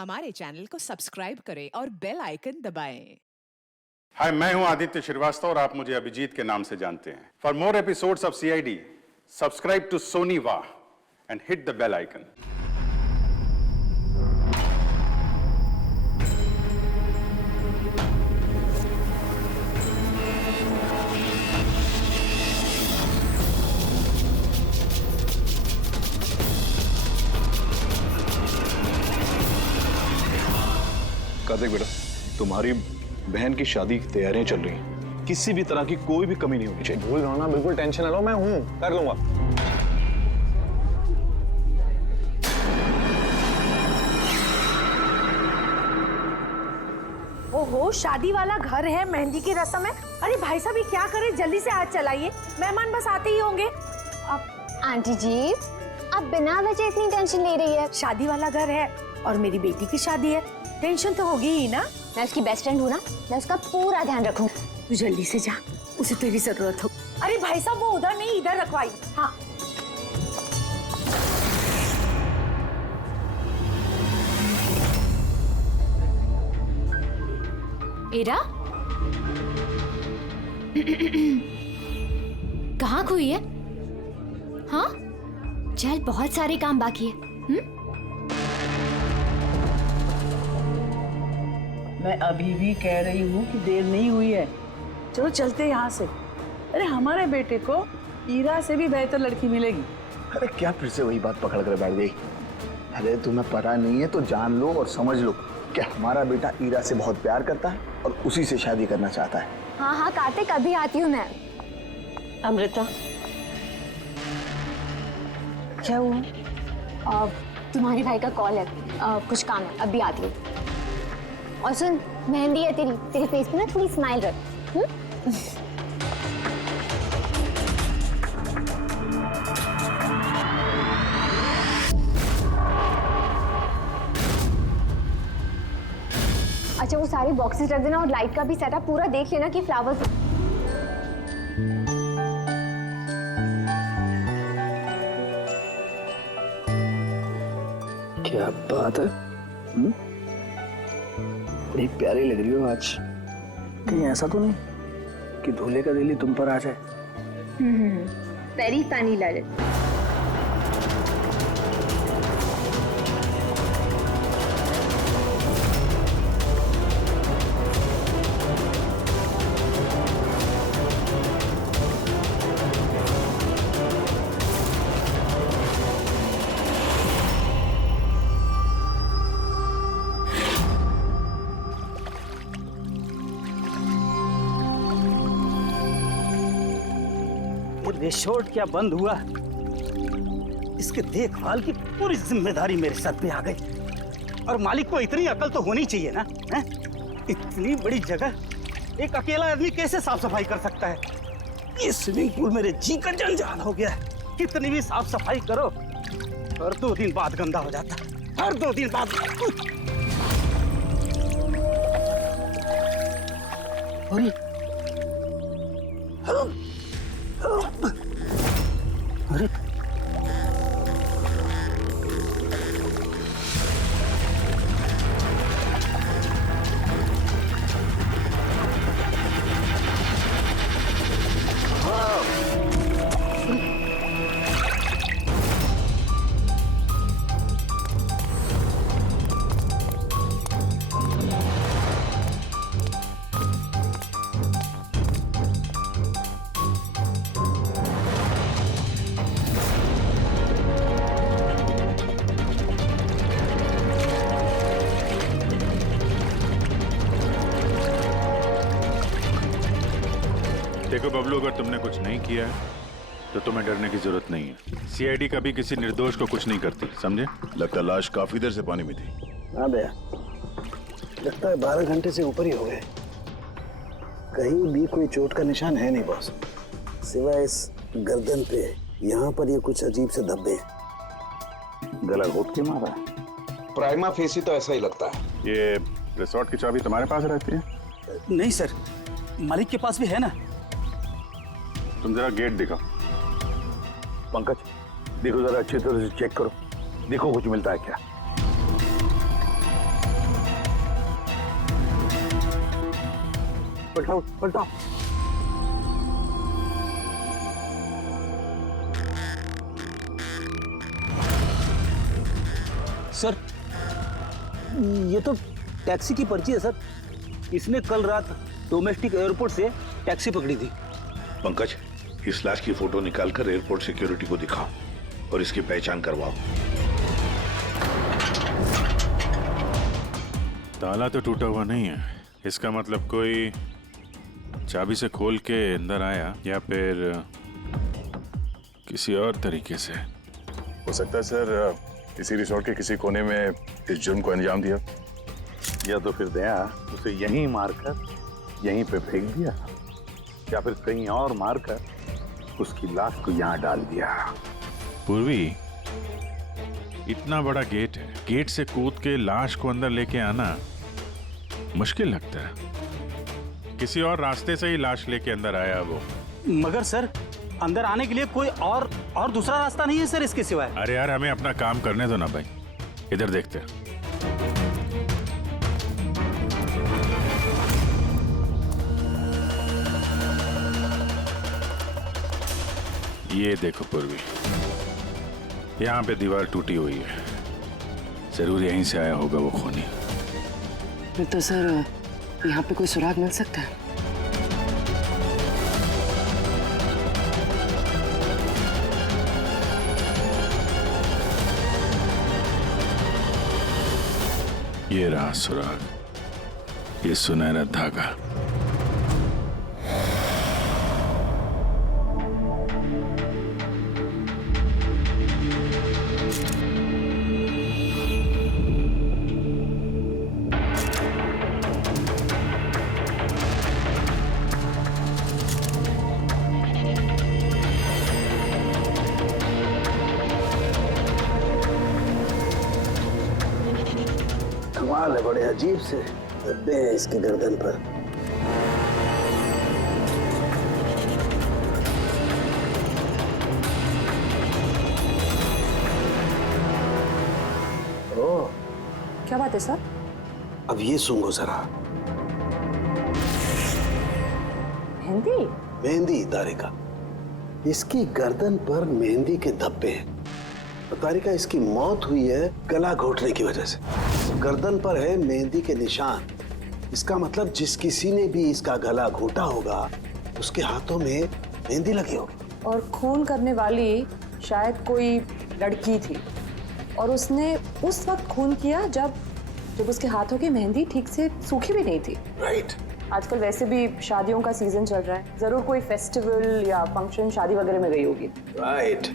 हमारे चैनल को सब्सक्राइब करें और बेल आइकन दबाएं। हाय, मैं हूं आदित्य श्रीवास्तव और आप मुझे अभिजीत के नाम से जानते हैं। For more episodes of CID, subscribe to Sony वाह and hit the bell icon. Kartik बेटा, तुम्हारी बहन की शादी की तैयारियां चल रही हैं। किसी भी तरह की कोई भी कमी नहीं होनी चाहिए। भूल रहा हूं ना, बिल्कुल टेंशन ना लो, मैं हूं, कर लूंगा। ओहो, शादी वाला घर है, मेहंदी की रस्म है। अरे भाई साहब, ये क्या करे, जल्दी से हाथ चलाइए, मेहमान बस आते ही होंगे। अब आंटी जी, अब बिना वजह इतनी टेंशन ले रही है। शादी वाला घर है और मेरी बेटी की शादी है, टेंशन तो होगी ही ना। मैं उसकी बेस्ट फ्रेंड हूँ ना, मैं उसका पूरा ध्यान रखूंगी। तू जल्दी से जा, उसे तेरी जरूरत हो। अरे भाई साहब, वो उधर नहीं, इधर रखवाई। हाँ, एरा कहाँ खोई है? हाँ, चल, बहुत सारे काम बाकी है। मैं अभी भी कह रही हूँ कि देर नहीं हुई है, चलो चलते यहाँ से। अरे हमारे बेटे को ईरा से भी बेहतर लड़की मिलेगी। अरे क्या फिर से वही बात पकड़ कर बैठ गई? अरे तुम्हें पता नहीं है तो जान लो और समझ लो कि हमारा बेटा ईरा से बहुत प्यार करता है और उसी से शादी करना चाहता है। हाँ हाँ कार्तिक, अभी आती हूँ मैं। अमृता, क्या हुआ? तुम्हारे भाई का कॉल है, कुछ काम है, अभी आती हूँ। और सुन, मेहंदी है तेरे फेस पे ना, थोड़ी स्माइल रख। अच्छा, वो सारे बॉक्सेस रख देना और लाइट का भी सेटअप पूरा देख लेना कि फ्लावर्स। क्या बात है, बड़ी प्यारी लग रही हो आज। कहीं ऐसा तो नहीं कि दूल्हे का दिल ही तुम पर आ जाए? Very funny लड़क। रिसोर्ट क्या बंद हुआ, इसके देखभाल की पूरी जिम्मेदारी मेरे सर पे आ गई। और मालिक को इतनी अकल तो होनी चाहिए ना, है? इतनी बड़ी जगह एक अकेला आदमी कैसे साफ सफाई कर सकता है? ये स्विमिंग पूल मेरे जी का जंजाल हो गया है। कितनी भी साफ सफाई करो, हर 2 दिन बाद गंदा हो जाता है, हर 2 दिन बाद। अरे देखो बबलू, अगर तुमने कुछ नहीं किया है तो तुम्हें डरने की जरूरत नहीं है। सीआईडी कभी किसी निर्दोष को कुछ नहीं करती, समझे? लगता लाश काफी देर से पानी में थी। हाँ भैया, लगता है 12 घंटे से ऊपर ही हो गए। कहीं भी कोई चोट का निशान है नहीं बॉस, सिवाय इस गर्दन पे। यहाँ पर ये कुछ अजीब से धब्बे हैं। गला घोट के मारा है। प्राइमा फेसी तो ऐसा ही लगता है। ये रिसोर्ट की चाबी तुम्हारे पास रहती है? नहीं सर, मालिक के पास भी है ना। तुम जरा गेट दिखाओ। पंकज, देखो जरा अच्छी तरह से चेक करो, देखो कुछ मिलता है क्या। पलटाओ पलटाओ। सर ये तो टैक्सी की पर्ची है सर। इसने कल रात डोमेस्टिक एयरपोर्ट से टैक्सी पकड़ी थी। पंकज, इस लाश की फोटो निकालकर एयरपोर्ट सिक्योरिटी को दिखाओ और इसकी पहचान करवाओ। ताला तो टूटा हुआ नहीं है, इसका मतलब कोई चाबी से खोल के अंदर आया या फिर किसी और तरीके से। हो सकता है सर किसी रिसोर्ट के किसी कोने में इस जुर्म को अंजाम दिया, या तो फिर दया उसे यहीं मारकर यहीं पे फेंक दिया, या फिर कहीं और मारकर उसकी लाश को यहाँ डाल दिया। पूर्वी, इतना बड़ा गेट है, गेट से कूद के लाश को अंदर लेके आना मुश्किल लगता है। किसी और रास्ते से ही लाश लेके अंदर आया वो। मगर सर अंदर आने के लिए कोई और दूसरा रास्ता नहीं है सर इसके सिवाय। अरे यार, हमें अपना काम करने दो ना भाई, इधर देखते हैं। ये देखो पूर्वी, यहाँ पे दीवार टूटी हुई है, जरूर यहीं से आया होगा वो खूनी। फिर तो सर यहाँ पे कोई सुराग मिल सकता है। ये रहा सुराग, ये सुनहरा धागा। कमाल है, बड़े अजीब से धब्बे हैं इसकी गर्दन पर। ओह, क्या बात है सर? अब ये सुनो जरा। मेहंदी? मेहंदी तारिका, इसकी गर्दन पर मेहंदी के धब्बे हैं। तारिका, इसकी मौत हुई है गला घोटने की वजह से। गर्दन पर है मेहंदी के निशान। इसका मतलब जिस किसी ने भी इसका गला घोटा होगा उसके हाथों में मेहंदी लगी होगी। और खून करने वाली शायद कोई लड़की थी और उसने उस वक्त खून किया जब उसके हाथों की मेहंदी ठीक से सूखी भी नहीं थी। राइट। आजकल वैसे भी शादियों का सीजन चल रहा है, जरूर कोई फेस्टिवल या फंक्शन शादी वगैरह में गई होगी। राइट,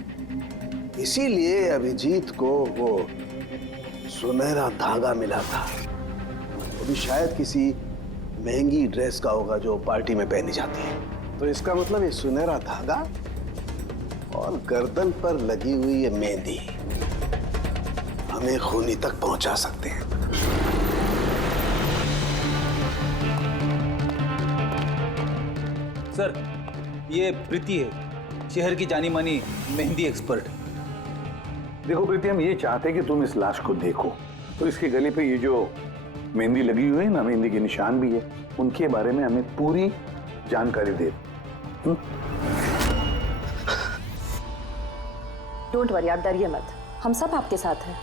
इसीलिए अभिजीत को वो सुनहरा धागा मिला था। वो भी शायद किसी महंगी ड्रेस का होगा जो पार्टी में पहनी जाती है। तो इसका मतलब ये सुनहरा धागा और गर्दन पर लगी हुई ये मेहंदी हमें खूनी तक पहुंचा सकते हैं। सर, ये प्रीति है, शहर की जानी मानी मेहंदी एक्सपर्ट। देखो प्रीति, हम ये चाहते हैं कि तुम इस लाश को देखो, तो इसके गले पे ये जो मेहंदी लगी हुई है ना, मेहंदी के निशान भी है, उनके बारे में हमें पूरी जानकारी दे। डोंट वरी, आप डरिए मत, हम सब आपके साथ हैं।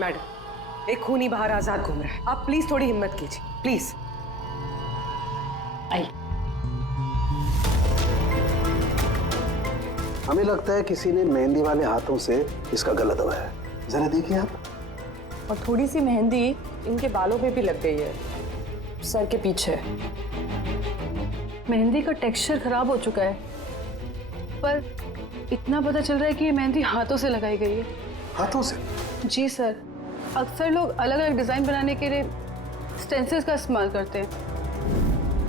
मैडम, एक खूनी बाहर आजाद घूम रहा है, आप प्लीज थोड़ी हिम्मत कीजिए, प्लीज। आई। हमें लगता है किसी ने मेहंदी वाले हाथों से इसका गला दबाया है। जरा देखिए आप। और थोड़ी सी मेहंदी इनके बालों पे भी लग गई है, सर के पीछे। मेहंदी का टेक्सचर खराब हो चुका है, पर इतना पता चल रहा है कि ये मेहंदी हाथों से लगाई गई है। हाथों से? जी सर, अक्सर लोग अलग अलग डिजाइन बनाने के लिए स्टेंसिल्स का इस्तेमाल करते हैं।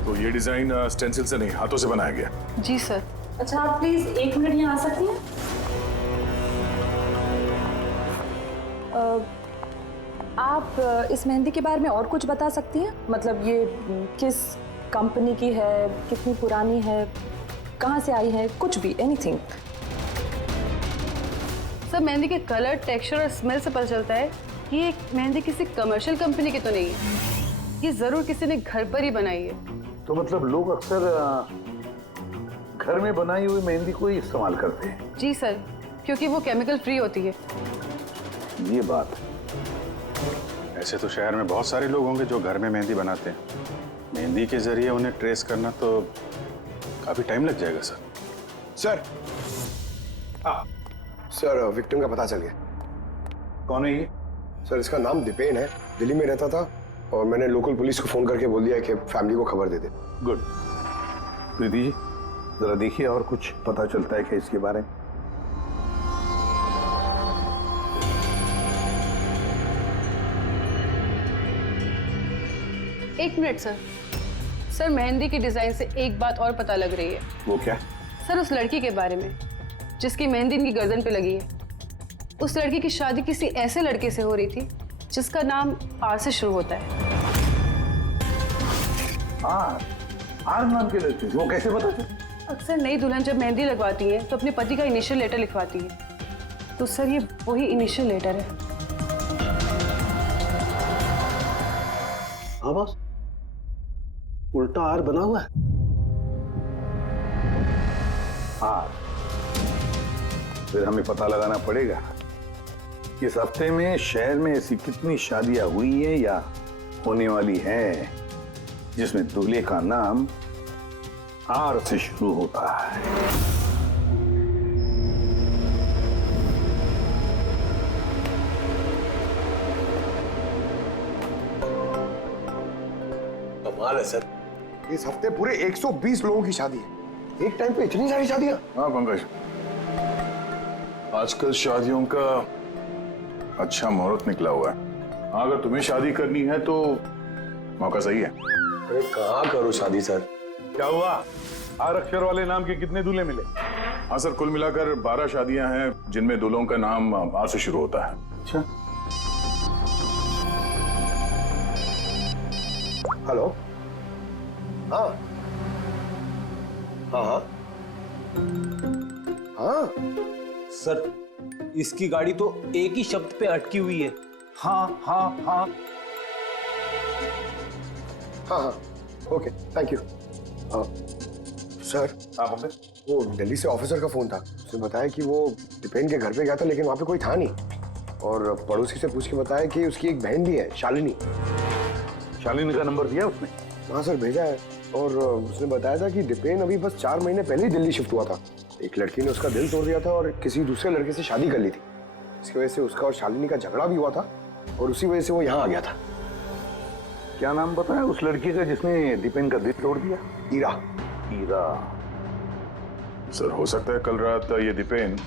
तो ये डिजाइन स्टेंसिल से नहीं, हाथों से बनाया गया। जी सर। अच्छा, आप प्लीज 1 मिनट यहाँ आ सकती हैं? आप इस मेहंदी के बारे में और कुछ बता सकती हैं? मतलब ये किस कंपनी की है, कितनी पुरानी है, कहाँ से आई है, कुछ भी, एनीथिंग। सर, मेहंदी के कलर, टेक्सचर और स्मेल से पता चलता है कि ये मेहंदी किसी कमर्शियल कंपनी की तो नहीं है, ये जरूर किसी ने घर पर ही बनाई है। तो मतलब लोग अक्सर घर में बनाई हुई मेहंदी को ही इस्तेमाल करते हैं। जी सर, क्योंकि वो केमिकल फ्री होती है। ये बात ऐसे तो शहर में बहुत सारे लोग होंगे जो घर में मेहंदी बनाते हैं। मेहंदी के जरिए उन्हें ट्रेस करना तो काफी टाइम लग जाएगा सर। सर, सर विक्टिम का पता चल गया। कौन है ये? सर इसका नाम दीपेन है, दिल्ली में रहता था और मैंने लोकल पुलिस को फोन करके बोल दिया कि फैमिली को खबर दे दे। गुड। प्रीति जी जरा देखिए और कुछ पता चलता है क्या इसके बारे में? एक मिनट सर। सर मेहंदी की डिजाइन से एक बात और पता लग रही है। वो क्या? सर उस लड़की के बारे में जिसकी मेहंदी इनकी गर्दन पे लगी है। उस लड़की की शादी किसी ऐसे लड़के से हो रही थी जिसका नाम आर से शुरू होता है। आर नाम के लड़के? वो कैसे पता चला? अक्सर नई दुल्हन जब मेहंदी लगवाती है तो अपने पति का इनिशियल लेटर लिखवाती है। तो सर ये वही इनिशियल लेटर है। हाँ बॉस, उल्टा आर बना हुआ है। आर? फिर हमें पता लगाना पड़ेगा इस हफ्ते में शहर में ऐसी कितनी शादियां हुई है या होने वाली है जिसमें दूल्हे का नाम आर से शुरू होता है। कमाल है सर, इस हफ्ते पूरे 120 लोगों की शादी है। एक टाइम पे इतनी सारी शादियां? हाँ पंकज, आजकल शादियों का अच्छा मुहूर्त निकला हुआ है। हाँ, अगर तुम्हें शादी करनी है तो मौका सही है। अरे कहाँ करूँ शादी सर? क्या हुआ? आर अक्षर वाले नाम के कितने दूल्हे मिले? हाँ सर, कुल मिलाकर 12 शादियां हैं जिनमें दूल्हों का नाम आर से शुरू होता है। अच्छा। हेलो। हाँ हाँ हाँ हाँ सर इसकी गाड़ी तो एक ही शब्द पे अटकी हुई है। हाँ हाँ हाँ हाँ हाँ ओके थैंक यू। सर वो दिल्ली से ऑफिसर का फोन था। उसने बताया कि वो दीपेन के घर पे गया था लेकिन वहाँ पे कोई था नहीं और पड़ोसी से पूछ के बताया कि उसकी एक बहन भी है, शालिनी। शालिनी का नंबर दिया उसने? हाँ सर भेजा है और उसने बताया था कि दीपेन अभी बस 4 महीने पहले ही दिल्ली शिफ्ट हुआ था। एक लड़की ने उसका दिल तोड़ दिया था और किसी दूसरे लड़के से शादी कर ली थी। इसकी वजह से उसका और शालिनी का झगड़ा भी हुआ था और उसी वजह से वो यहाँ आ गया था। क्या नाम बताया उस लड़की का जिसने दीपेन का दिल तोड़ दिया? ईरा। ईरा? सर हो सकता है कल रात ये दीपेन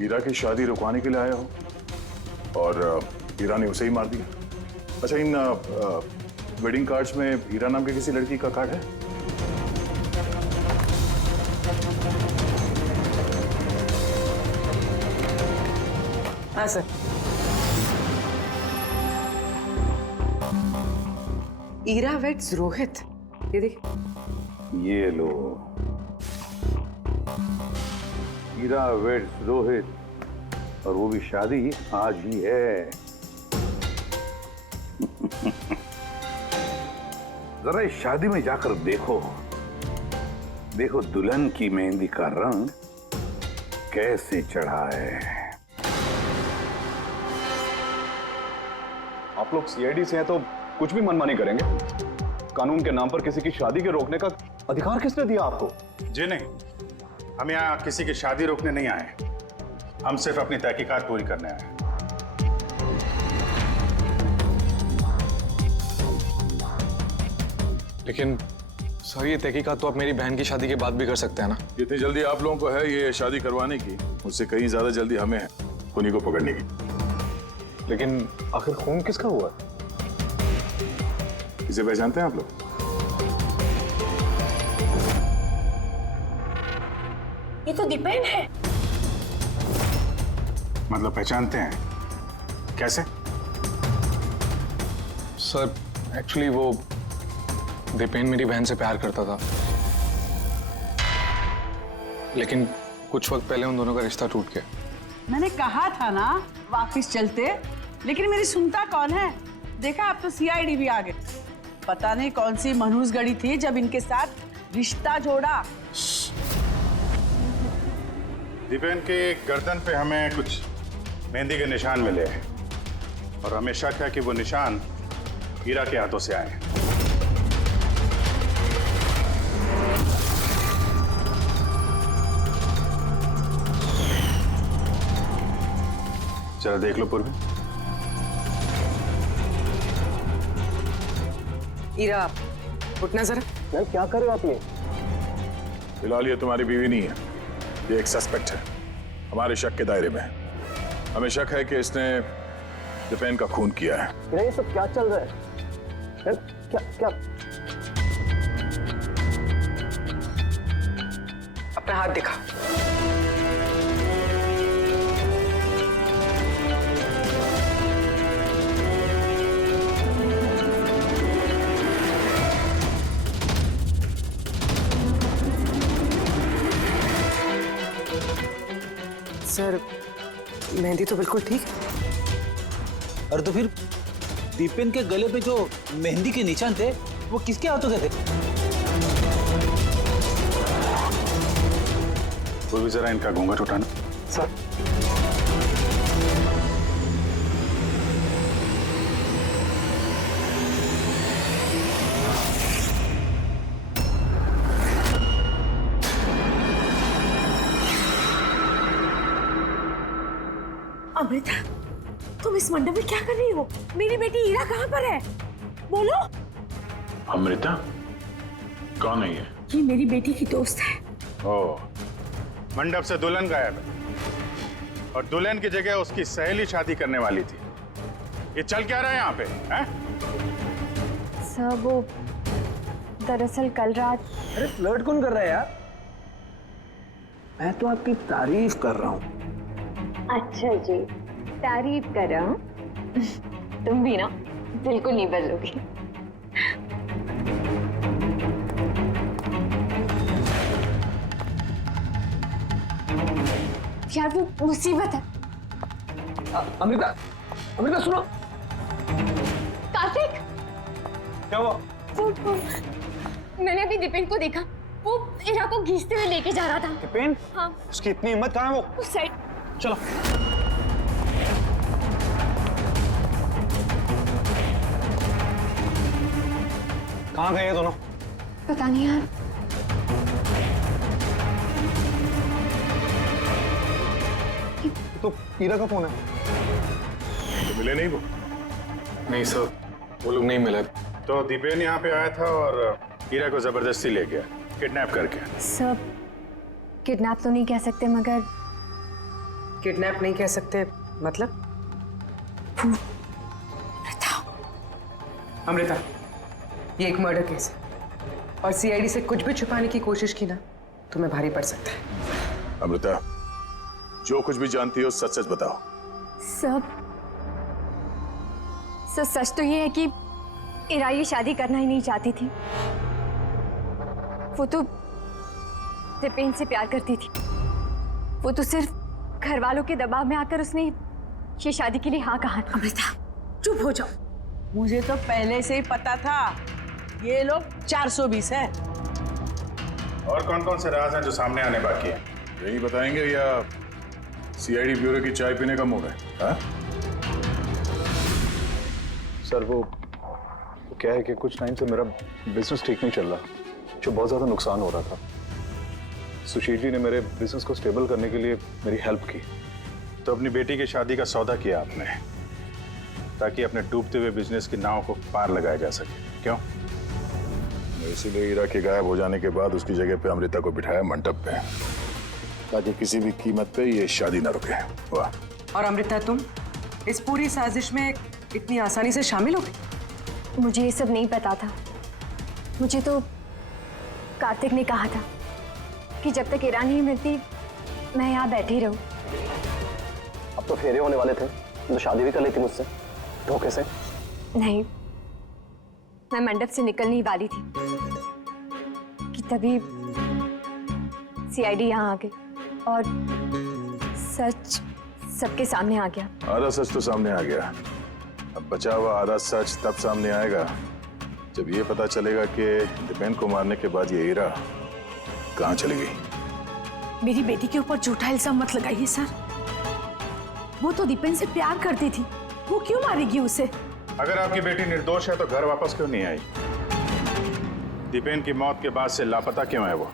ईरा की शादी रुकवाने के लिए आया हो और ईरा ने उसे ही मार दिया। अच्छा, इन वेडिंग कार्ड्स में ईरा नाम की किसी लड़की का कार्ड है? हाँ सर। ईरा वेड्स रोहित। ये देख। ये लो, ईरा वेड्स रोहित और वो भी शादी आज ही है। जरा इस शादी में जाकर देखो, देखो दुल्हन की मेहंदी का रंग कैसे चढ़ा है। आप लोग सीआईडी से हैं तो कुछ भी मनमानी करेंगे? कानून के नाम पर किसी की शादी के रोकने का अधिकार किसने दिया आपको? जी नहीं, हम यहाँ किसी की शादी रोकने नहीं आए। हम सिर्फ अपनी तहकीकात पूरी करने आए हैं। लेकिन सर ये तहकीकात तो आप मेरी बहन की शादी के बाद भी कर सकते हैं ना? जितनी जल्दी आप लोगों को है ये शादी करवाने की, उससे कहीं ज्यादा जल्दी हमें है खूनी को पकड़ने की। लेकिन आखिर खून किसका हुआ? इसे पहचानते हैं आप लोग? ये तो दीपेन है। मतलब पहचानते हैं? कैसे? सर एक्चुअली वो दीपेन मेरी बहन से प्यार करता था, लेकिन कुछ वक्त पहले उन दोनों का रिश्ता टूट गया। मैंने कहा था ना वापिस चलते, लेकिन मेरी सुनता कौन है। देखा अब तो सीआईडी भी आ गए। पता नहीं कौन सी मनहूस गड़ी थी जब इनके साथ रिश्ता जोड़ा। दीपेन के गर्दन पे हमें कुछ मेहंदी के निशान मिले हैं और हमें शक है कि वो निशान हीरा के हाथों से आए हैं। जरा देख लो पूर्वी। हीरा, उठना जरा। मैम क्या कर रहे हो आप ये? फिलहाल ये तुम्हारी बीवी नहीं है, ये एक सस्पेक्ट है, हमारे शक के दायरे में है। हमें शक है कि इसने दीपेन का खून किया है। ये सब क्या चल रहा है? क्या क्या? अपना हाथ दिखा। सर, मेहंदी तो बिल्कुल ठीक है। और तो फिर दीपेन के गले पे जो मेहंदी के निशान थे वो किसके हाथों के थे? वो भी जरा इनका घूंघट उठाना। सर अमृता, तुम इस मंडप में क्या कर रही हो? मेरी बेटी हीरा कहाँ पर है? बोलो। अमृता कौन है ये? ये मेरी बेटी की दोस्त है। ओह, मंडप से दुल्हन गायब है और दुल्हन की जगह उसकी सहेली शादी करने वाली थी। ये चल क्या रहा है यहाँ पे? हैं? सर वो दरअसल कल रात। अरे फ्लर्ट कौन कर रहा है यार? मैं तो आपकी तारीफ कर रहा हूँ। अच्छा जी, तारीफ कर रहा हूँ। तुम भी ना बिल्कुल नहीं बदलोगी। यार वो मुसीबत है। अमृता, अमृता सुनो। कार्तिक, क्या हुआ? वो मैंने अभी दीपेन को देखा, वो हीरा को घींचते हुए लेके जा रहा था। दीपेन? हाँ। उसकी इतनी हिम्मत कहाँ है वो? उस साइड। चलो। कहाँ गए ये दोनों? पता नहीं यार। तो हीरा का फोन है। तो मिले नहीं वो? नहीं सर, वो लोग नहीं मिले। तो दीपेन यहाँ पे आया था और हीरा को जबरदस्ती ले गया, किडनैप करके। सब किडनैप तो नहीं कह सकते, मगर किडनैप नहीं कह सकते मतलब? अमृता, ये एक मर्डर केस है और सीआईडी से कुछ भी छुपाने की कोशिश की ना, तुम्हें भारी पड़ सकता है। अमृता, जो कुछ भी जानती हो सच सच बताओ। सब सच तो ये है कि हीरा ये शादी करना ही नहीं चाहती थी। वो तो दीपेन से प्यार करती थी। वो तो सिर्फ घर वालों के दबाव में आकर उसने ये शादी के लिए हाँ कहा था। अमृता चुप हो जाओ। मुझे तो पहले से ही पता था ये लोग 420 है। और कौन कौन से राज हैं जो सामने आने बाकी हैं? यही बताएंगे या सीआईडी ब्यूरो की चाय पीने का मूड है? हाँ? सर वो क्या है कि कुछ टाइम से मेरा बिजनेस ठीक नहीं चल रहा, जो बहुत ज़्यादा नुकसान हो रहा था। सुशील जी ने मेरे बिजनेस को स्टेबल करने के लिए मेरी हेल्प की। तो अपनी बेटी की शादी का सौदा किया आपने ताकि अपने डूबते हुए बिजनेस की नाव को पार लगाया जा सके, क्यों? इसीलिए हीरा के गायब हो जाने के बाद उसकी जगह पे अमृता को बिठाया मंडप पे, ताकि किसी भी कीमत पे ये शादी ना रुके। वाह। और अमृता, तुम इस पूरी साजिश में इतनी आसानी से शामिल हो गई? मुझे ये सब नहीं पता था। मुझे तो कार्तिक ने कहा था कि जब तक हीरा नहीं मिलती मैं यहाँ बैठी रहूं। अब तो फेरे होने वाले थे, तो शादी भी कर लेती मुझसे धोखे से। नहीं, मैं मंडप से निकलने ही वाली थी कि तभी सीआईडी यहाँ आ गई और सच सबके सामने आ गया। आधा सच तो सामने आ गया, अब बचा हुआ आधा सच तब सामने आएगा जब ये पता चलेगा कि दीपेन को मारने के बाद ये हीरा कहाँ चली गई। मेरी बेटी के ऊपर झूठा इल्जाम मत लगाइए सर। वो तो दीपेन से प्यार करती थी, वो क्यों मारेगी उसे? अगर आपकी बेटी निर्दोष है तो घर वापस क्यों नहीं आई? दीपेन की मौत के बाद से लापता क्यों है वो?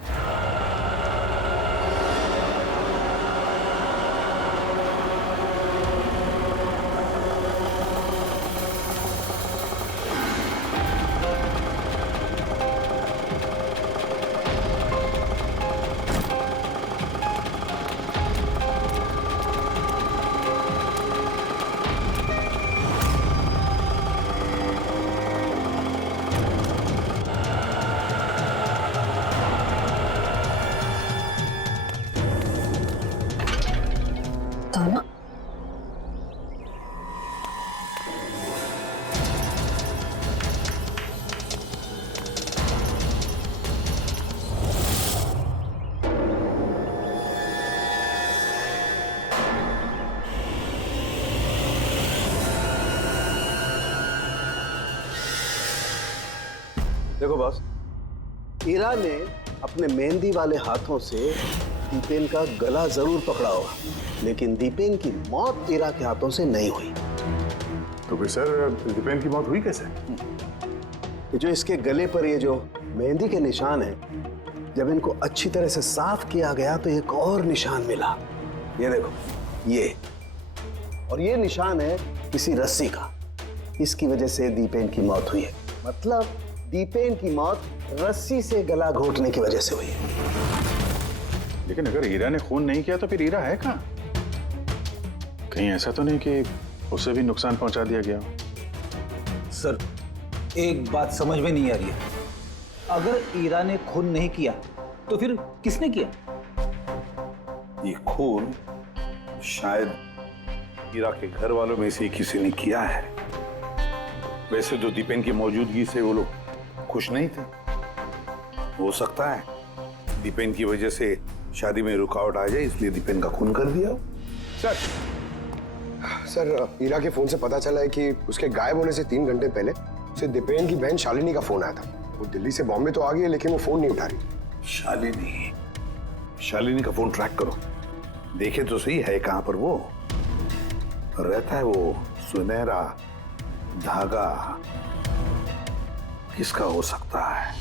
देखो बॉस, ईरा ने अपने मेहंदी वाले हाथों से दीपेन का गला जरूर पकड़ा होगा, लेकिन दीपेन की मौत ईरा के हाथों से नहीं हुई। तो फिर सर दीपेन की मौत हुई कैसे? ये जो इसके गले पर ये जो मेहंदी के निशान हैं, जब इनको अच्छी तरह से साफ किया गया तो एक और निशान मिला। ये देखो, ये और ये निशान है किसी रस्सी का। इसकी वजह से दीपेन की मौत हुई है। मतलब दीपेन की मौत रस्सी से गला घोटने की वजह से हुई है। लेकिन अगर हीरा ने खून नहीं किया तो फिर हीरा है कहाँ? कहीं ऐसा तो नहीं कि उसे भी नुकसान पहुंचा दिया गया? सर, एक बात समझ में नहीं आ रही है। अगर ईरा ने खून नहीं किया तो फिर किसने किया? ये खून शायद हीरा के घर वालों में से किसी ने किया है। वैसे तो दीपेन की मौजूदगी से वो लोग खुश नहीं थे। हो सकता है दीपेन की वजह से शादी में रुकावट आ जाए, इसलिए दीपेन का खून कर दिया। सर, ईरा के फोन से पता चला है कि उसके गायब होने से 3 घंटे पहले उसे दीपेन की बहन शालिनी का फोन आया था। वो दिल्ली से बॉम्बे तो आ गई है, लेकिन वो फोन नहीं उठा रही। शालिनी का फोन ट्रैक करो, देखे तो सही है कहां पर वो रहता है। वो सुनहरा धागा किसका हो सकता है?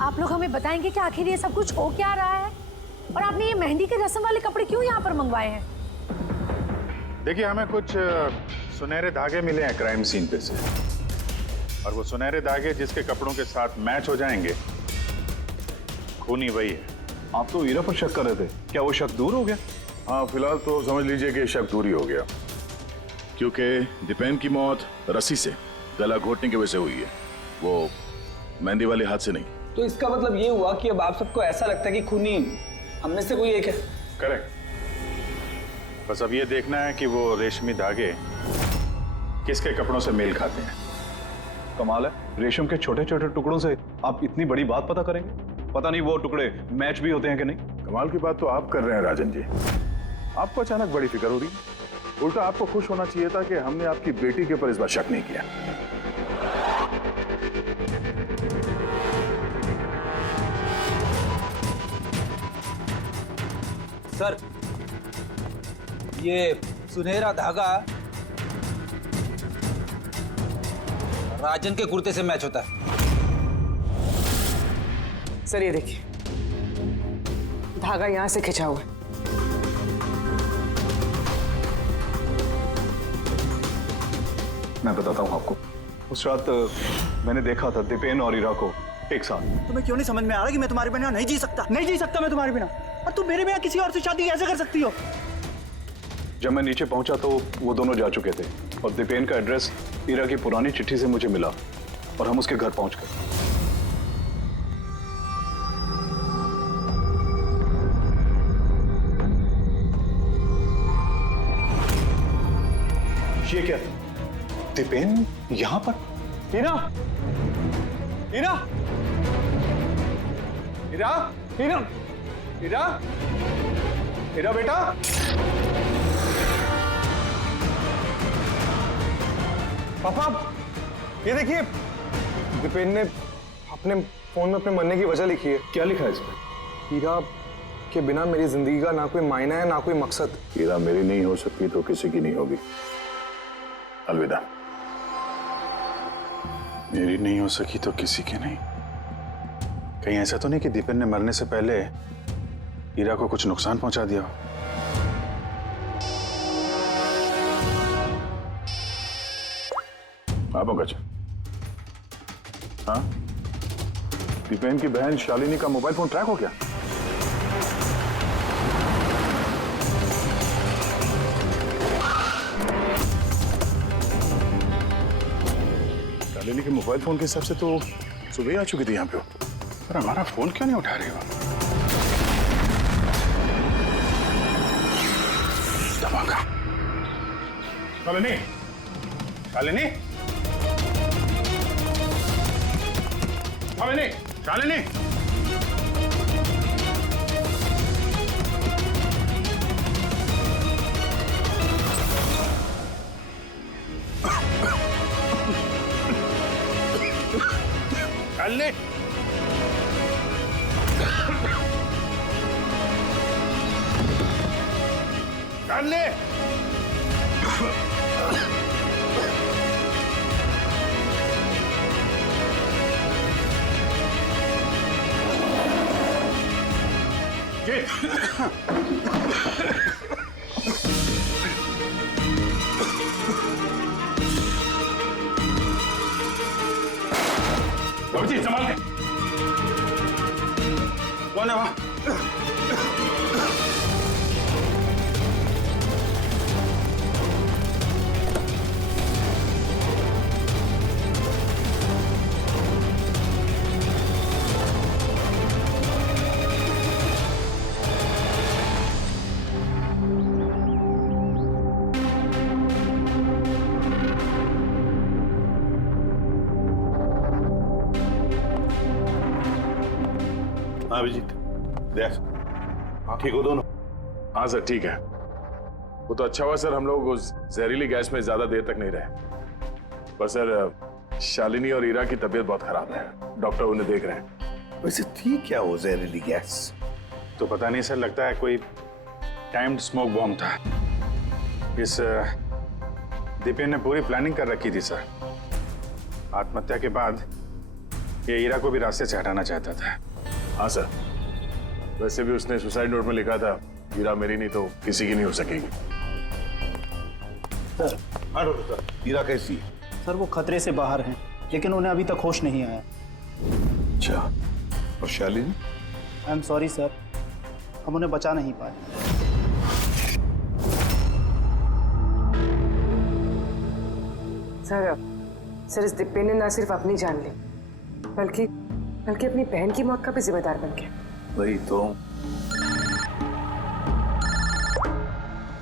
आप लोग हमें बताएंगे कि आखिर ये सब कुछ हो क्या रहा है, और आपने ये मेहंदी के रस्म वाले कपड़े क्यों यहाँ पर मंगवाए हैं? देखिए, हमें कुछ सुनहरे धागे मिले हैं क्राइम सीन पे से, और वो सुनहरे धागे जिसके कपड़ों के साथ मैच हो जाएंगे, खूनी वही है। आप तो हीरा पर शक कर रहे थे, क्या वो शक दूर हो गया? हाँ, फिलहाल तो समझ लीजिए कि शक दूर ही हो गया, क्योंकि दीपेन की मौत रस्सी से गला घोटने की वजह से हुई है, वो मेहंदी वाले हाथ से नहीं। तो इसका मतलब ये हुआ कि अब आप सबको ऐसा लगता है कि खूनी हम में से कोई एक है। करेक्ट। बस अब ये देखना है कि वो रेशमी धागे किसके कपड़ों से मेल खाते हैं। कमाल है, रेशम के छोटे छोटे टुकड़ों से आप इतनी बड़ी बात पता करेंगे? पता नहीं वो टुकड़े मैच भी होते हैं कि नहीं। कमाल की बात तो आप कर रहे हैं राजन जी। आपको अचानक बड़ी फिक्र हो रही है। उल्टा आपको खुश होना चाहिए था कि हमने आपकी बेटी के ऊपर इस बार शक नहीं किया। सर, ये सुनहरा धागा राजन के कुर्ते से मैच होता है। सर, ये देखिए, धागा यहां से खिंचा हुआ है। मैं बताता हूँ आपको, उस रात मैंने देखा था दीपेन और ईरा को एक साथ। तुम्हें क्यों नहीं समझ में आ रहा कि मैं तुम्हारे बिना नहीं जी सकता? नहीं जी सकता मैं तुम्हारे बिना, और तुम मेरे बिना किसी और से शादी कैसे कर सकती हो? जब मैं नीचे पहुंचा तो वो दोनों जा चुके थे, और दीपेन का एड्रेस ईरा की पुरानी चिट्ठी से मुझे मिला, और हम उसके घर पहुंच गए। ये क्या, दीपेन यहां पर? हीरा, हीरा, हीरा, हीरा, हीरा, हीरा बेटा। पापा ये देखिए, दीपेन ने अपने फोन में अपने मरने की वजह लिखी है। क्या लिखा है इसमें? हीरा के बिना मेरी जिंदगी का ना कोई मायना है ना कोई मकसद। हीरा मेरी नहीं हो सकती तो किसी की नहीं होगी। अलविदा। मेरी नहीं हो सकी तो किसी की नहीं। कहीं ऐसा तो नहीं कि दीपेन ने मरने से पहले हीरा को कुछ नुकसान पहुंचा दिया हो? हाँ पंकज। हाँ, दीपेन की बहन शालिनी का मोबाइल फोन ट्रैक हो गया। शालिनी के मोबाइल फोन के हिसाब से तो सुबह ही आ चुकी थी यहाँ पे। पर हमारा फोन क्यों नहीं उठा रही हो? धमाका। शालिनी, शालिनी, शालिनी, शालिनी। शालिनी, शालिनी। बाबूजी संभाल के। कौन है वहां? हाँ अभिजीत, देख ठीक हो दोनों? हाँ सर ठीक है। वो तो अच्छा हुआ सर हम लोग उस जहरीली गैस में ज्यादा देर तक नहीं रहे। पर सर शालिनी और हीरा की तबीयत बहुत खराब है, डॉक्टर उन्हें देख रहे हैं। वैसे थी क्या वो जहरीली गैस? तो पता नहीं सर, लगता है कोई टाइम्ड स्मोक बॉम्ब था। इस दीपेन ने पूरी प्लानिंग कर रखी थी सर। आत्महत्या के बाद ये हीरा को भी रास्ते से हटाना चाहता था। हाँ सर, वैसे भी उसने सुसाइड नोट में लिखा था हीरा मेरी नहीं तो किसी की नहीं हो सकेगी। सर हीरा कैसी है? सर वो खतरे से बाहर हैं, लेकिन उन्हें अभी तक होश नहीं आया। अच्छा, और Shalini? I am sorry sir, हम उन्हें बचा नहीं पाए। सर इस दीपेन ने न सिर्फ अपनी जान ली बल्कि अपनी बहन की मौत का भी जिम्मेदार बन गया। वही तो।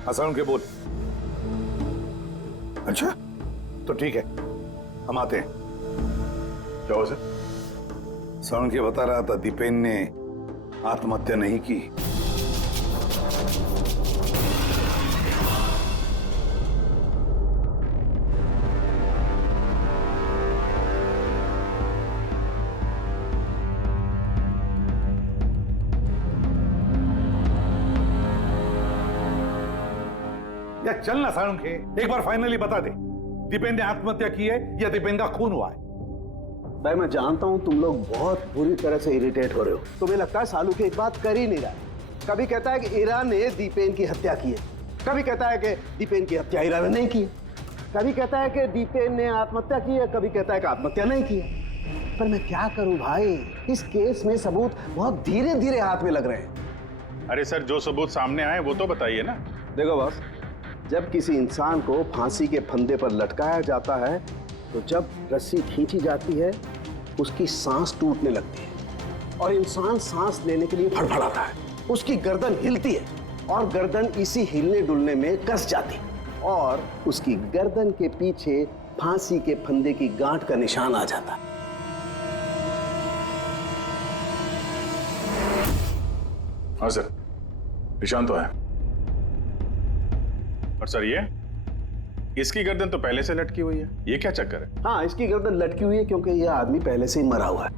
हसन के बोल। अच्छा तो ठीक है, हम आते हैं। क्या हो सर? सरण के बता रहा था दीपेन ने आत्महत्या नहीं की। या चल ना सारुण के, एक बार फाइनली बता दे, दीपेन ने आत्महत्या की है या दीपेन का खून हुआ है? भाई मैं जानता हूं तुम लोग बहुत बुरी तरह से इरिटेट हो रहे हो। तुम्हें लगता है सालू की एक बात कर ही नहीं रहा है। कभी कहता है कि ईरा ने दीपेन की हत्या की है, कभी कहता है कि दीपेन की हत्या ईरा ने नहीं की, कभी कहता है कि दीपेन ने आत्महत्या की है, कभी कहता है कि आत्महत्या नहीं की है। पर मैं क्या करूं भाई, इस केस में सबूत बहुत धीरे धीरे हाथ में लग रहे हैं। अरे सर, जो सबूत सामने आए वो तो बताइए ना। देखो बॉस, जब किसी इंसान को फांसी के फंदे पर लटकाया जाता है तो जब रस्सी खींची जाती है उसकी सांस टूटने लगती है और इंसान सांस लेने के लिए फड़फड़ाता है। उसकी गर्दन हिलती है और गर्दन इसी हिलने डुलने में कस जाती है और उसकी गर्दन के पीछे फांसी के फंदे की गांठ का निशान आ जाता है। हाँ सर, निशान तो है। और सर ये इसकी गर्दन तो पहले से लटकी हुई है, ये क्या चक्कर है? हाँ, इसकी गर्दन लटकी हुई है क्योंकि यह आदमी पहले से ही मरा हुआ है।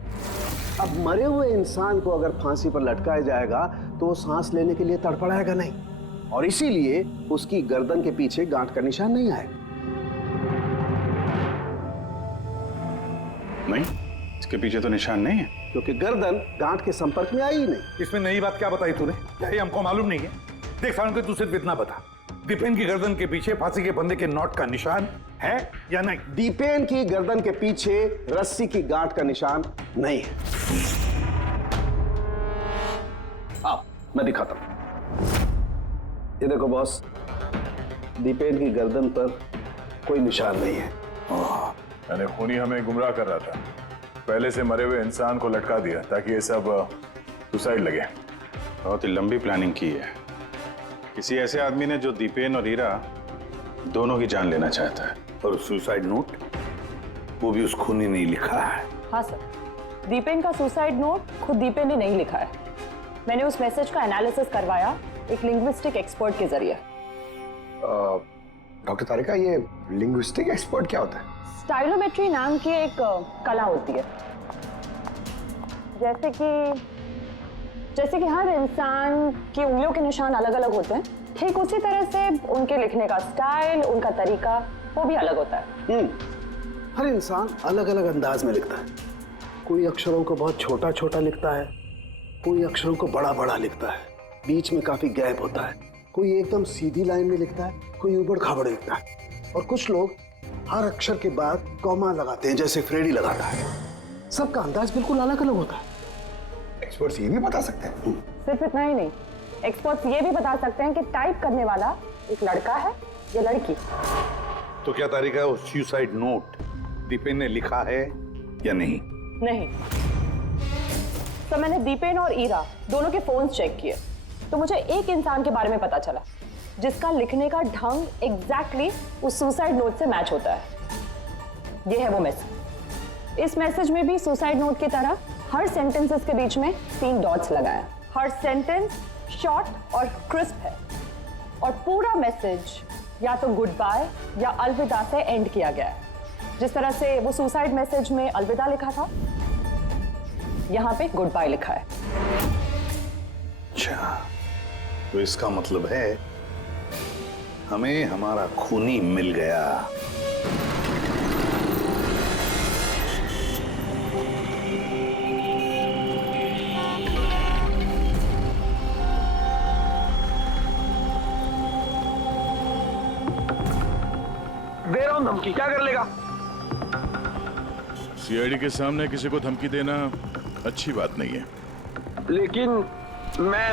अब मरे हुए इंसान को अगर फांसी पर लटकाया जाएगा तो वो सांस लेने के लिए तड़फड़ाएगा नहीं, और इसीलिए उसकी गर्दन के पीछे गांठ का निशान नहीं आएगा। नहीं, इसके पीछे तो निशान नहीं है, क्योंकि गर्दन गांठ के संपर्क में आई ही नहीं। इसमें नई बात क्या बताई तूने? क्या ये हमको मालूम नहीं है? देख सालुंखे, तू सिर्फ इतना बता, दीपेन की गर्दन के पीछे फांसी के फंदे के नोट का निशान है या नहीं? दीपेन की गर्दन के पीछे रस्सी की गांठ का निशान नहीं है। अब मैं दिखाता हूं। ये देखो बॉस, दीपेन की गर्दन पर कोई निशान नहीं है। यानी खूनी हमें गुमराह कर रहा था, पहले से मरे हुए इंसान को लटका दिया ताकि ये सब सुसाइड लगे। बहुत ही लंबी प्लानिंग की है। किसी ऐसे आदमी ने जो दीपेन और हीरा दोनों की जान लेना चाहता है। और सुसाइड नोट वो भी उस खूनी ने लिखा है। हाँ सर, दीपेन का सुसाइड नोट खुद दीपेन ने नहीं लिखा है। मैंने उस मैसेज का एनालिसिस करवाया एक लिंग्विस्टिक एक्सपर्ट के जरिए। डॉक्टर तारिका, ये लिंग्विस्टिक एक्सपर्ट क्या होता है? स्टाइलोमेट्री नाम की एक कला होती है। जैसे कि हर इंसान की उंगलियों के निशान अलग अलग होते हैं, ठीक उसी तरह से उनके लिखने का स्टाइल, उनका तरीका वो भी अलग होता है। हर इंसान अलग अलग अंदाज में लिखता है। कोई अक्षरों को बहुत छोटा छोटा लिखता है, कोई अक्षरों को बड़ा बड़ा लिखता है, बीच में काफी गैप होता है। कोई एकदम सीधी लाइन में लिखता है, कोई ऊबड़ खाबड़ लिखता है, और कुछ लोग हर अक्षर के बाद कॉमा लगाते हैं, जैसे फ्रेडी लगाता है। सबका अंदाज बिल्कुल अलग अलग होता है। एक्सपर्ट्स ये भी बता सकते हैं? सिर्फ इतना ही नहीं, एक्सपर्ट्स ये भी बता सकते हैं कि टाइप करने वाला एक लड़का है या लड़की। तो क्या तारिका, वो सुसाइड नोट दीपेन ने लिखा है या नहीं? नहीं। तो मैंने दीपेन और ईरा दोनों के फोन चेक किए, तो मुझे एक इंसान के बारे में पता चला जिसका लिखने का ढंग एग्जैक्टली उस सुसाइड नोट से मैच होता है। ये है वो मैसेज। इस मैसेज में भी सुसाइड नोट की तरह हर सेंटेंसेस के बीच में 3 डॉट्स लगाए। हर सेंटेंस शॉर्ट और क्रिस्प है, और पूरा मैसेज या तो गुड बाय या अलविदा से एंड किया गया है। जिस तरह से वो सुसाइड मैसेज में अलविदा लिखा था, यहां पे गुड बाय लिखा है। अच्छा, तो इसका मतलब है हमें हमारा खूनी मिल गया। दे रहा हूं धमकी, क्या कर लेगा? सीआईडी के सामने किसी को धमकी देना अच्छी बात नहीं है। लेकिन मैं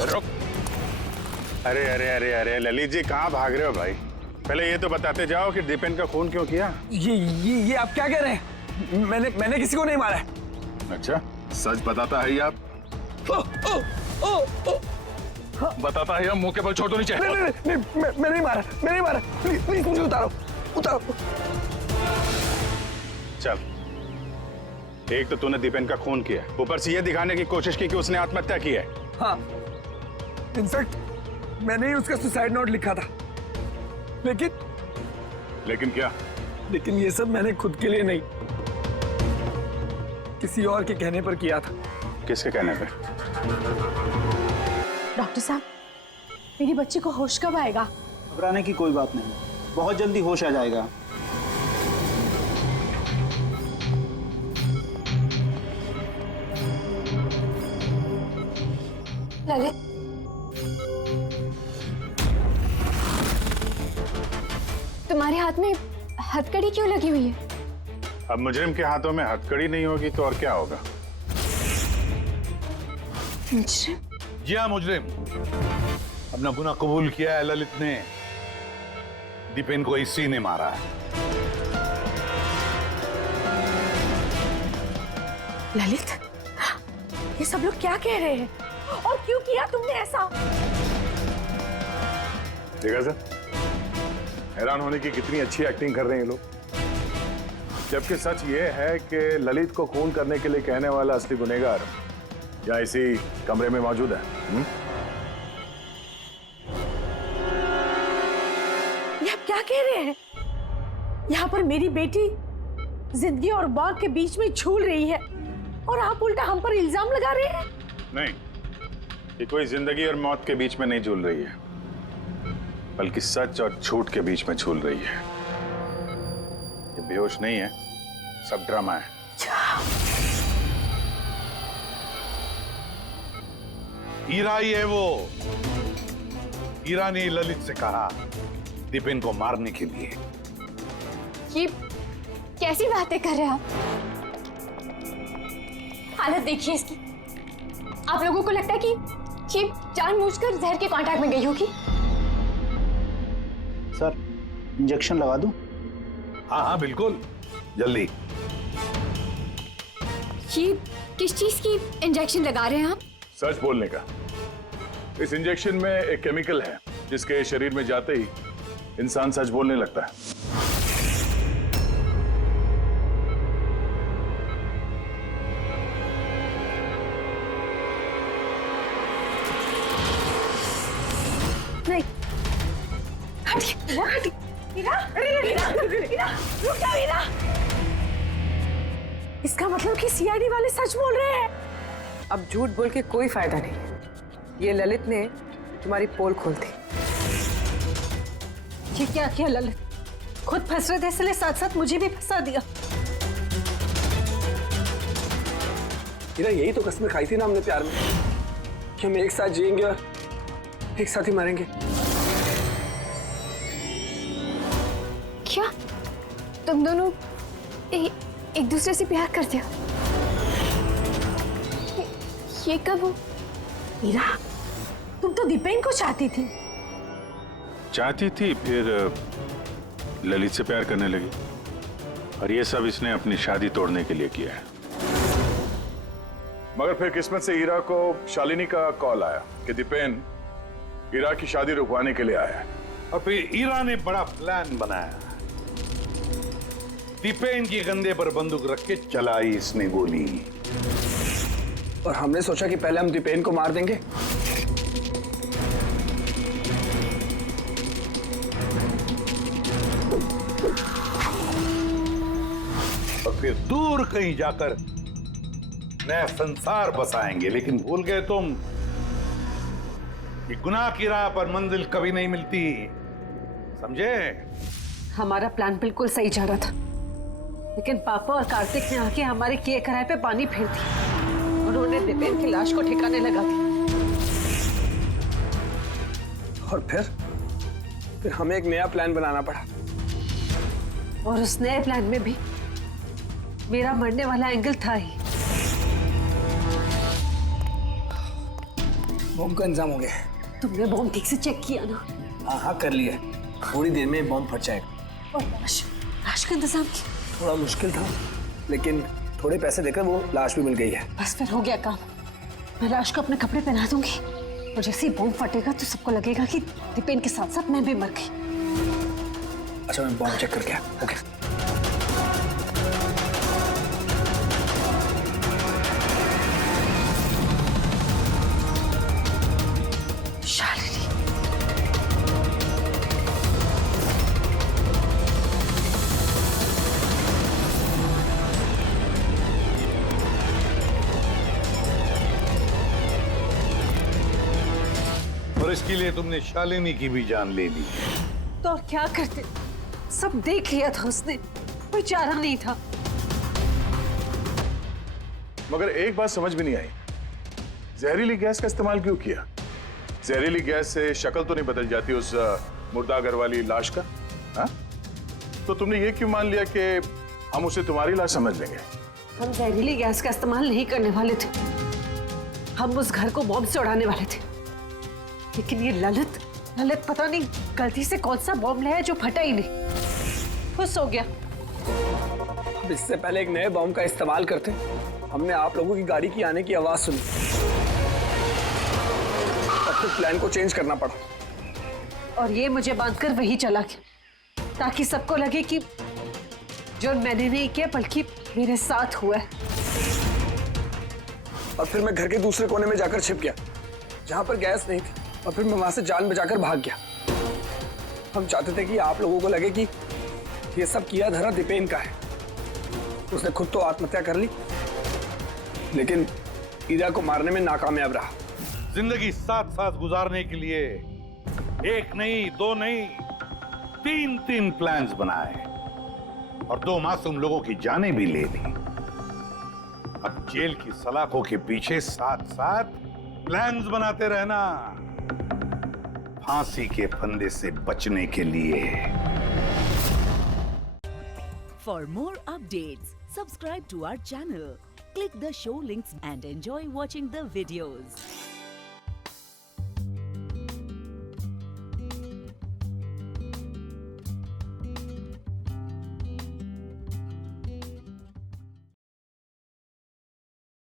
रुक। अरे अरे अरे अरे ललित जी, कहाँ भाग रहे हो भाई? पहले ये तो बताते जाओ कि दीपेन का खून क्यों किया? ये आप क्या कह रहे हैं? मैंने किसी को नहीं मारा है। अच्छा, सच बताता है आप? बताता है, मुंह के बल छोड़ दो नीचे। नहीं, मैं नहीं मारा, प्लीज मुझे उतारो। चल, एक तो तूने दीपेन का खून किया, ऊपर से ये दिखाने की कोशिश की कि उसने आत्महत्या की है। हाँ, इनफैक्ट मैंने ही उसका सुसाइड नोट लिखा था। लेकिन क्या? लेकिन ये सब मैंने खुद के लिए नहीं, किसी और के कहने पर किया था। किसके कहने पे? डॉक्टर साहब, मेरी बच्ची को होश कब आएगा? घबराने की कोई बात नहीं, बहुत जल्दी होश आ जाएगा। ललित, तुम्हारे हाथ में हथकड़ी क्यों लगी हुई है? अब मुजरिम के हाथों में हथकड़ी नहीं होगी तो और क्या होगा? मुजरिम? जी हाँ, मुजरिम। अपना गुनाह कबूल किया है ललित ने। दीपेन को इसी ने मारा है। ललित, ये सब लोग क्या कह रहे हैं और क्यों किया तुमने ऐसा? देखा सर, हैरान होने की कितनी अच्छी एक्टिंग कर रहे हैं ये लोग। जबकि सच ये है कि ललित को खून करने के लिए कहने वाला असली गुनहगार या इसी कमरे में मौजूद है? ये आप क्या कह रहे हैं? यहाँ पर मेरी बेटी जिंदगी और मौत के बीच में झूल रही है और आप उल्टा हम पर इल्जाम लगा रहे हैं। नहीं, ये कोई जिंदगी और मौत के बीच में नहीं झूल रही है, बल्कि सच और झूठ के बीच में झूल रही है। ये बेहोश नहीं है, सब ड्रामा है। हीरा ही है वो। हीरा ने ललित से कहा दीपेन को मारने के लिए। ये कैसी बातें कर रहे हैं आप? हालत देखिए इसकी। आप लोगों को लगता है कि ये जानबूझकर जहर के कांटेक्ट में गई होगी? सर, इंजेक्शन लगा दूं? हाँ हाँ बिल्कुल, जल्दी। ये किस चीज की इंजेक्शन लगा रहे हैं आप? सच बोलने का। इस इंजेक्शन में एक केमिकल है जिसके शरीर में जाते ही इंसान सच बोलने लगता है। नहीं, हटिए, हटिए। हीरा, हीरा, हीरा, रुक जाओ हीरा। इसका मतलब कि सीआईडी वाले सच बोल रहे हैं। अब झूठ बोल के कोई फायदा नहीं। ये ललित ने तुम्हारी पोल खोल दी। ये क्या किया ललित? खुद फंस रहे थे इसलिए साथ साथ मुझे भी फंसा दिया। हीरा, यही तो कसमें खाई थी ना हमने प्यार में कि हम एक साथ जिएंगे और एक साथ ही मरेंगे। क्या तुम दोनों एक दूसरे से प्यार करते हो? ये कब हो? हीरा, तुम तो दीपेन को चाहती थी। चाहती थी, फिर ललित से प्यार करने लगी। और ये सब इसने अपनी शादी तोड़ने के लिए किया है। मगर फिर किस्मत से हीरा को शालिनी का कॉल आया कि दीपेन हीरा की शादी रुकवाने के लिए आया है। और फिर हीरा ने बड़ा प्लान बनाया। दीपेन के कंधे पर बंदूक रख के चलाई इसने गोली। और हमने सोचा कि पहले हम दीपेन को मार देंगे। और फिर दूर कहीं जाकर नया संसार बसाएंगे। लेकिन भूल गए तुम कि गुनाह की राह पर मंजिल कभी नहीं मिलती, समझे? हमारा प्लान बिल्कुल सही जा रहा था, लेकिन पापा और कार्तिक ने आके हमारे किए कराए पे पानी फेर दिया। उन्होंने दीपेन की लाश को ठिकाने लगा दी। और फिर हमें एक नया प्लान बनाना पड़ा। और उस नए प्लान में भी मेरा मरने वाला एंगल था ही। बॉम्ब का इंतजाम हो गया। तुमने बॉम्ब ठीक से चेक किया ना? हाँ हाँ कर लिया। थोड़ी देर में बॉम्ब फट जाएगा। और लाश का इंतजाम किया? थोड़ा मुश्किल था, लेकिन थोड़े पैसे देकर वो लाश भी मिल गई है। बस फिर हो गया काम। मैं लाश को अपने कपड़े पहना दूंगी और जैसे ही बॉम्ब फटेगा तो सबको लगेगा कि दीपेन के साथ साथ मैं भी मर गई। अच्छा, मैं बॉम्ब चेक करके आया। ओके। और इसके लिए तुमने शालिनी की भी जान ले ली। तो और क्या करते? सब देख लिया था उसने, कोई चारा नहीं था। मगर एक बात समझ में नहीं आई, जहरीली गैस का इस्तेमाल क्यों किया? जहरीली गैस से शक्ल तो नहीं बदल जाती उस मुर्दागर वाली लाश का? हाँ? तो तुमने ये क्यों मान लिया कि हम उसे तुम्हारी लाश समझ लेंगे? हम जहरीली गैस का इस्तेमाल नहीं करने वाले थे। हम उस घर को बॉम्ब से उड़ाने वाले थे। लेकिन ये ललित पता नहीं गलती से कौन सा बॉम्ब लाया जो फटा ही नहीं। खुश हो गया। अब इससे पहले एक नए बॉम्ब का इस्तेमाल करते, हमने आप लोगों की गाड़ी की आने की आवाज सुनी। तब तक प्लान को चेंज करना पड़ा। और ये मुझे बांधकर वही चला गया ताकि सबको लगे कि जो मैंने नहीं किया बल्कि मेरे साथ हुआ है। और फिर मैं घर के दूसरे कोने में जाकर छिप गया जहां पर गैस नहीं थी, और फिर मैं वहां से जान बचाकर भाग गया। हम चाहते थे कि आप लोगों को लगे कि ये सब किया धरा दीपेन का है। उसने खुद तो आत्महत्या कर ली, लेकिन ईरा को मारने में नाकामयाब रहा। जिंदगी साथ साथ गुजारने के लिए एक नहीं, दो नहीं, तीन प्लान्स बनाए और 2 मासूम लोगों की जानें भी ले ली। अब जेल की सलाखों के पीछे साथ साथ प्लान्स बनाते रहना, फांसी के फंदे से बचने के लिए। For more updates, subscribe to our channel, click the show links and enjoy watching the videos.